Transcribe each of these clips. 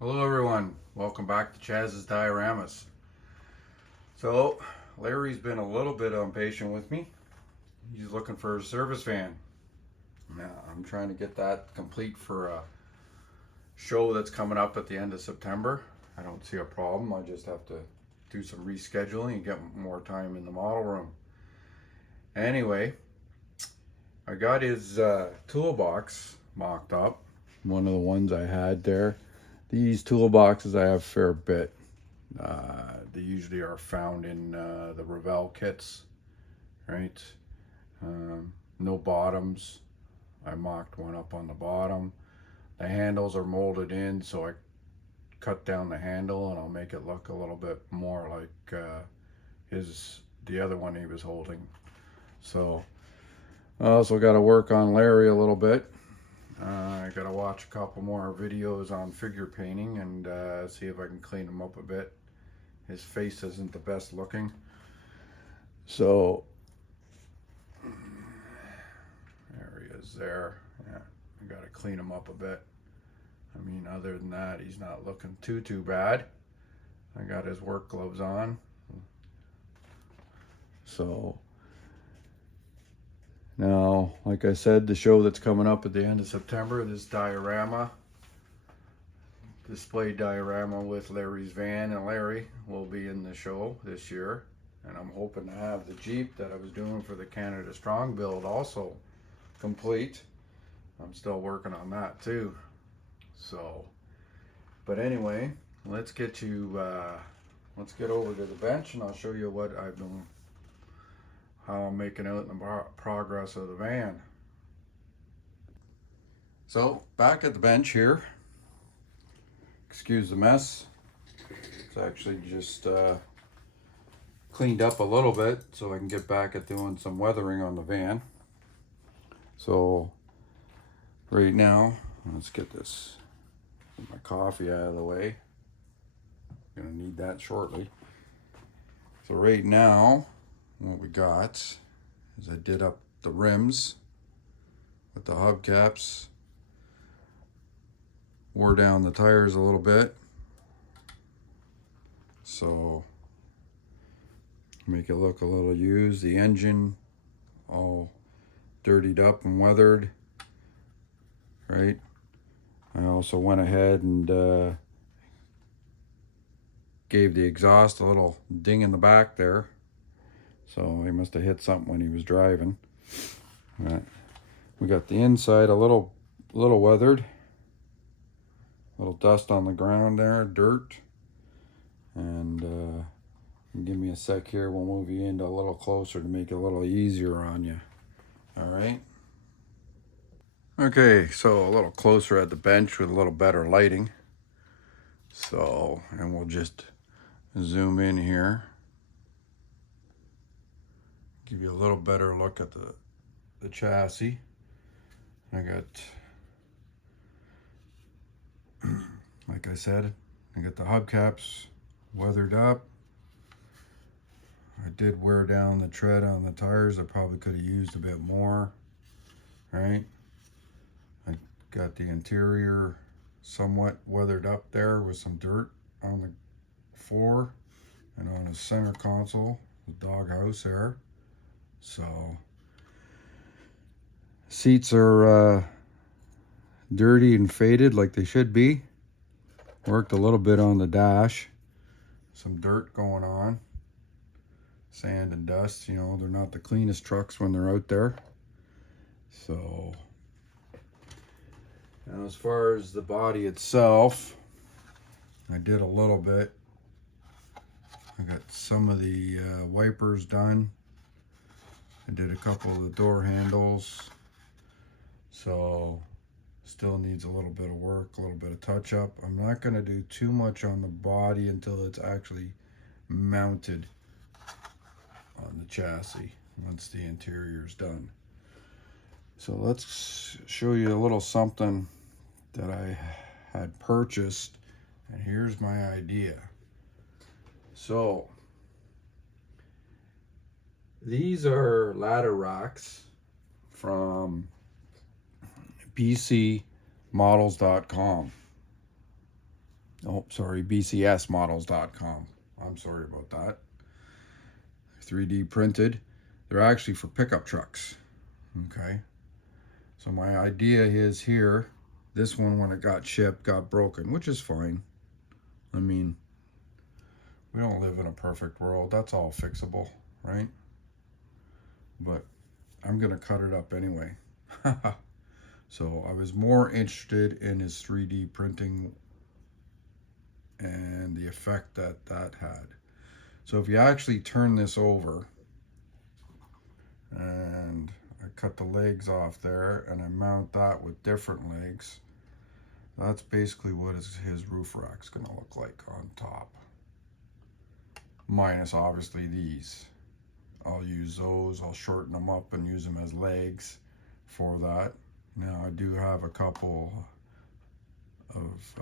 Hello everyone, welcome back to Chazz's Dioramas. So, Larry's been a little bit impatient with me. He's looking for a service van. Now, I'm trying to get that complete for a show that's coming up at the end of September. I don't see a problem, I just have to do some rescheduling and get more time in the model room. Anyway, I got his toolbox mocked up, one of the ones I had there. These toolboxes I have a fair bit. They usually are found in the Revell kits, right? No bottoms. I mocked one up on the bottom. The handles are molded in, so I cut down the handle and I'll make it look a little bit more like the other one he was holding. So I also got to work on Larry a little bit. I got to watch a couple more videos on figure painting and see if I can clean him up a bit. His face isn't the best looking. So, there he is there. Yeah, I got to clean him up a bit. I mean, other than that, he's not looking too bad. I got his work gloves on. So, now, like I said, the show that's coming up at the end of September, this diorama, display diorama with Larry's van, and Larry will be in the show this year. And I'm hoping to have the Jeep that I was doing for the Canada Strong build also complete. I'm still working on that too. So, but anyway, let's get over to the bench and I'll show you what I've been, how I'm making out in the progress of the van. So, back at the bench here. Excuse the mess. It's actually just cleaned up a little bit so I can get back at doing some weathering on the van. So right now, let's get my coffee out of the way. Gonna need that shortly. So right now, what we got is I did up the rims with the hubcaps, wore down the tires a little bit, so make it look a little used. The engine all dirtied up and weathered, right? I also went ahead and gave the exhaust a little ding in the back there, so he must have hit something when he was driving. Right. We got the inside a little weathered, little dust on the ground there, dirt. And give me a sec here, we'll move you in a little closer to make it a little easier on you. All right. Okay, so a little closer at the bench with a little better lighting. So, and we'll just zoom in here. Give you a little better look at the chassis. I got, like I said, I got the hubcaps weathered up. I did wear down the tread on the tires. I probably could have used a bit more, right? I got the interior somewhat weathered up there with some dirt on the floor and on the center console, the doghouse there. So seats are dirty and faded like they should be. Worked a little bit on the dash. Some dirt going on. Sand and dust, you know, they're not the cleanest trucks when they're out there. So, now as far as the body itself, I did a little bit. I got some of the wipers done. I did a couple of the door handles. So, still needs a little bit of work, a little bit of touch up. I'm not going to do too much on the body until it's actually mounted on the chassis once the interior is done. So let's show you a little something that I had purchased, and here's my idea. So these are ladder racks from bcmodels.com. Oh, sorry, bcsmodels.com. I'm sorry about that. 3D printed. They're actually for pickup trucks. Okay. So my idea is here, this one when it got shipped got broken, which is fine. I mean, we don't live in a perfect world. That's all fixable, right? But I'm going to cut it up anyway. So I was more interested in his 3D printing and the effect that that had. So if you actually turn this over, and I cut the legs off there and I mount that with different legs, that's basically what his roof rack's going to look like on top. Minus obviously these. I'll use those, I'll shorten them up and use them as legs for that. Now I do have a couple of,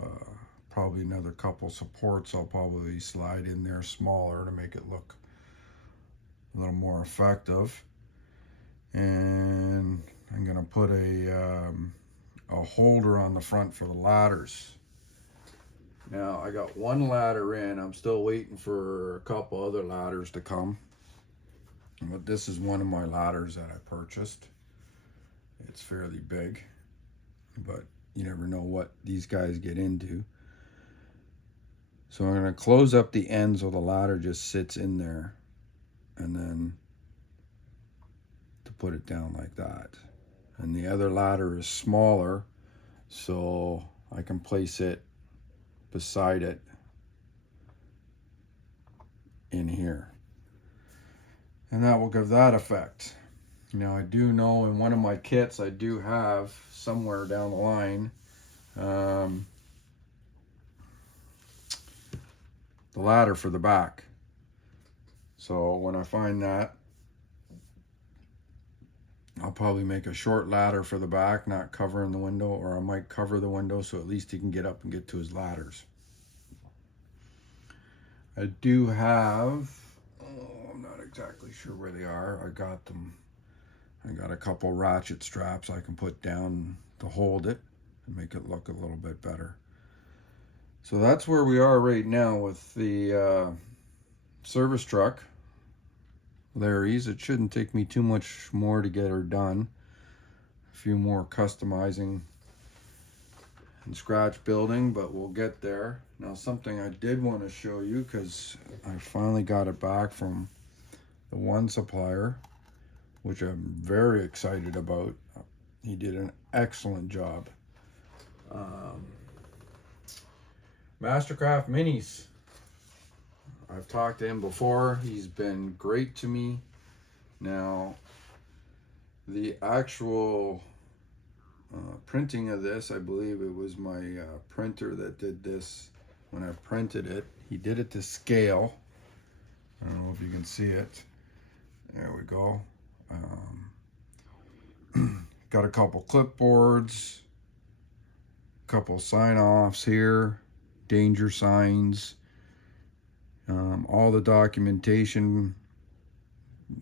probably another couple supports I'll probably slide in there smaller to make it look a little more effective. And I'm gonna put a holder on the front for the ladders. Now I got one ladder in, I'm still waiting for a couple other ladders to come. But this is one of my ladders that I purchased. It's fairly big, but you never know what these guys get into. So I'm going to close up the end so the ladder just sits in there, and then to put it down like that. And the other ladder is smaller, so I can place it beside it in here. And that will give that effect. Now I do know in one of my kits I do have somewhere down the line the ladder for the back. So when I find that, I'll probably make a short ladder for the back, not covering the window, or I might cover the window so at least he can get up and get to his ladders. I do have, I'm not exactly sure where they are. I got them. I got a couple ratchet straps I can put down to hold it and make it look a little bit better. So that's where we are right now with the service truck. Larry's. It shouldn't take me too much more to get her done. A few more customizing and scratch building, but we'll get there. Now something I did want to show you, because I finally got it back from the one supplier, which I'm very excited about. He did an excellent job. Mastercraft Minis. I've talked to him before. He's been great to me. Now, the actual printing of this, I believe it was my printer that did this when I printed it. He did it to scale. I don't know if you can see it. There we go. Got a couple clipboards, couple sign-offs here, danger signs, all the documentation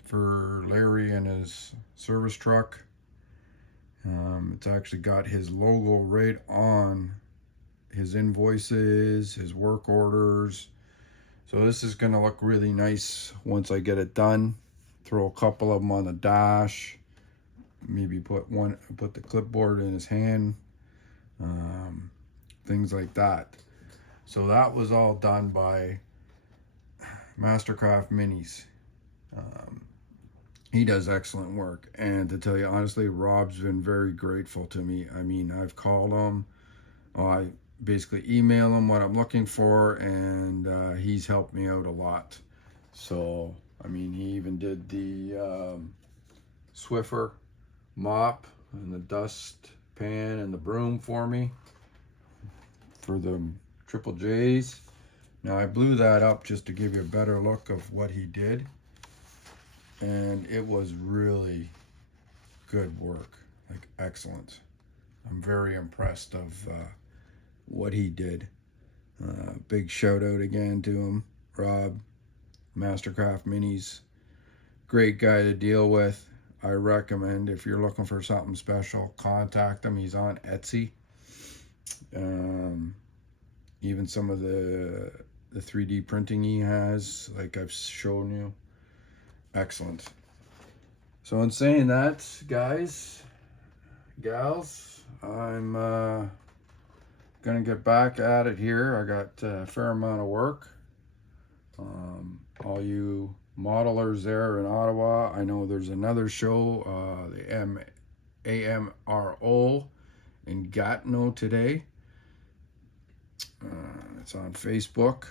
for Larry and his service truck. It's actually got his logo right on his invoices, his work orders. So this is going to look really nice once I get it done. Throw a couple of them on the dash. Maybe put the clipboard in his hand. Things like that. So that was all done by Mastercraft Minis. He does excellent work, and to tell you honestly, Rob's been very grateful to me. I mean, I've called him, I basically email him what I'm looking for, and he's helped me out a lot. So I mean, he even did the Swiffer mop and the dust pan and the broom for me for the Triple J's. Now I blew that up just to give you a better look of what he did, and it was really good work, like excellent. I'm very impressed of what he did. Big shout out again to him, Rob. Mastercraft Minis, great guy to deal with. I recommend, if you're looking for something special, contact him. He's on Etsy. even some of the 3D printing he has, like I've shown you. Excellent. So in saying that, guys, gals, I'm gonna get back at it here. I got a fair amount of work. All you modelers there in Ottawa, I know there's another show, the AMRO in Gatineau today. It's on Facebook.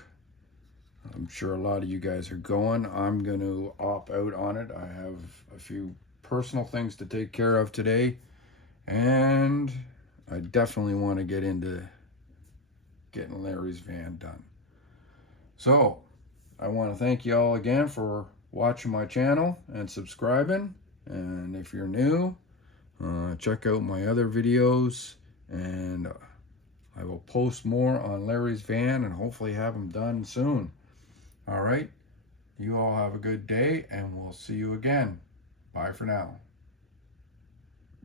I'm sure a lot of you guys are going. I'm going to opt out on it. I have a few personal things to take care of today, and I definitely want to get into getting Larry's van done. So I want to thank you all again for watching my channel and subscribing. And if you're new, check out my other videos, and I will post more on Larry's van and hopefully have him done soon. All right, you all have a good day, and we'll see you again. Bye for now.